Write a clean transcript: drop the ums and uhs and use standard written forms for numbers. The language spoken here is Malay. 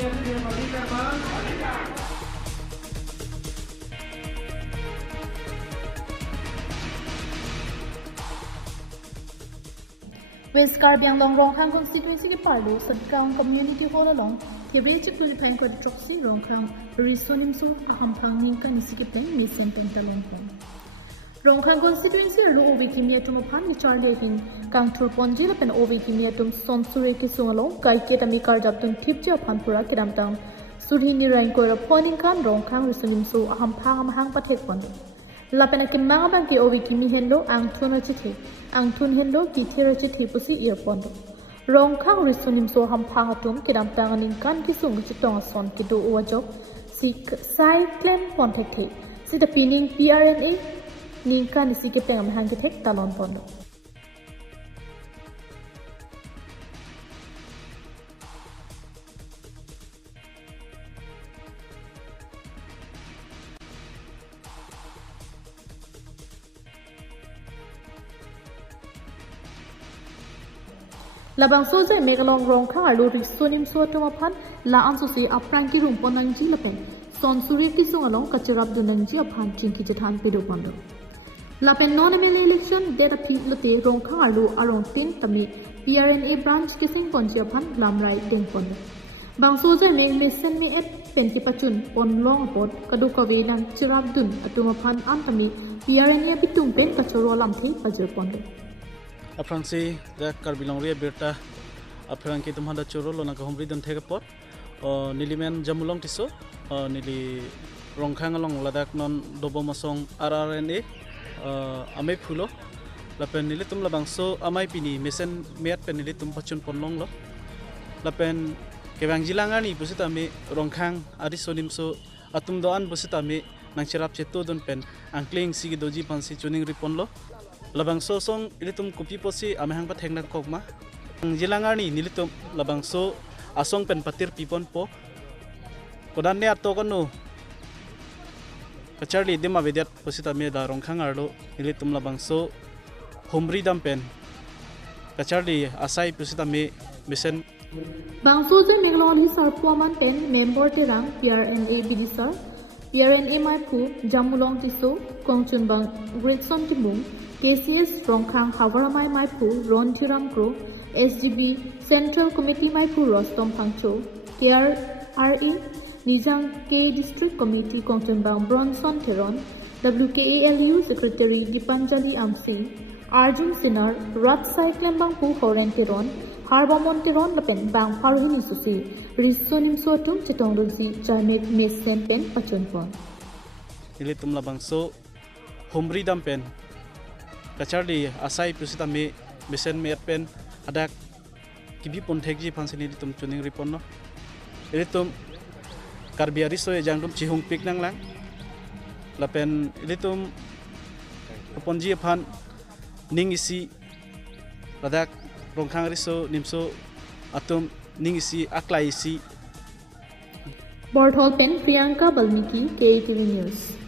West Karbiang Long Rongkhang constituency ke Parlo Sadkang community hall along Tiabil Chikul Pen ko Troxy Rongkhang Riso-Nimso Ahamphang Ningkan isi kepleng mesen talon. Rongkhang constituency lu ovi kimia tumapan ni Charlie Hing kang turponji la pen ovi kimia tum sonsure ki sungalong kai ke tami kar japtun tipja phanpura kiramtang surhi ni rain ko raponing kan Rongkhang Riso-Nimso Ahamphang amhang pathek pon lapena ke mga bang ki ovi kimi henlo ang thuna chithe ang thun henlo ki thera chithe pusi earpon Rongkhang Riso-Nimso Ahamphang atum kiramtang ningkan ki sung chitong son ki do wajok sik sai claim contact the sita pining PRNA Ningkan isi kepleng amhang ketek talon pondo. Labang soja megalong Rongkhang alu Riso-Nimso tumapan la ansusi aprangki rumpon nangji lapen sonsuri ki sungalong kacirap dunangji aphan chingki jethan pedo pondo. Lapen non-MLA election data lote Rongkhang alu arong tin tami PRNA branch kising ponji aphan lamrai deng pondo. Bang soja mesen me ep penki pachun pon long pot kadukawe nang chirap dun atumaphan antami PRNA pitung pen kachoro lamthi pajir pondo. Aprangsi da karbilong ria berta aprang ki tumhanda choro lona ka homri dun theka pot nilimen jamulong tiso nili Rongkhang along ladak non dobo masong RRNA amai phulo lapen nili tum labang so amai pini mesen meat pen nili tum pachun ponlong lo lapen kebang jilangani busita me Rongkhang Riso-Nimso atum doan busita me nang chirap cheto don pen angkling sigi doji pansi chuning ripon lo labang so song nili tum kopi posi amehang pa thengna kokma jilangani nili tum labang so asong pen patir pipon po kodan ne ato kono Kacharli dima vedyat posita me da Rongkhang arlo nili tum labang so homri dam pen Kacharli asai posita me mesen Bang soja megalong hisar puaman pen member terang PRNA bidisar PRNA maipu jamulong tiso kongchun bang Gregson Timbung KCS Rongkhang Havaramai maipu Ronjiram Kro SGB Central Committee maipu Rostom Pangcho KRRA Nijang K District Committee Kongchun bang Bronson Teron WKALU Secretary Dipanjali Amsi Arjun Sinar Rat Cyclem bang Pu Horen Teron Harbamon Teron lapen bang Parhini Susi Riso-Nimso tum chitong doji charmet mesen pen pachon pon nili tum labang so homri dam pen Kacharli asai posita me mesen me pen adak kibi pon thekji phansi nili tum chuning ripon no nili tum Karbiari so ejang dum chihung pik nang lang lapen ilitum ponji phan ning isi ladak Rongkhang Riso-Nimso atum ning isi aklai isi Borthol pen Priyanka Balmiki KTV News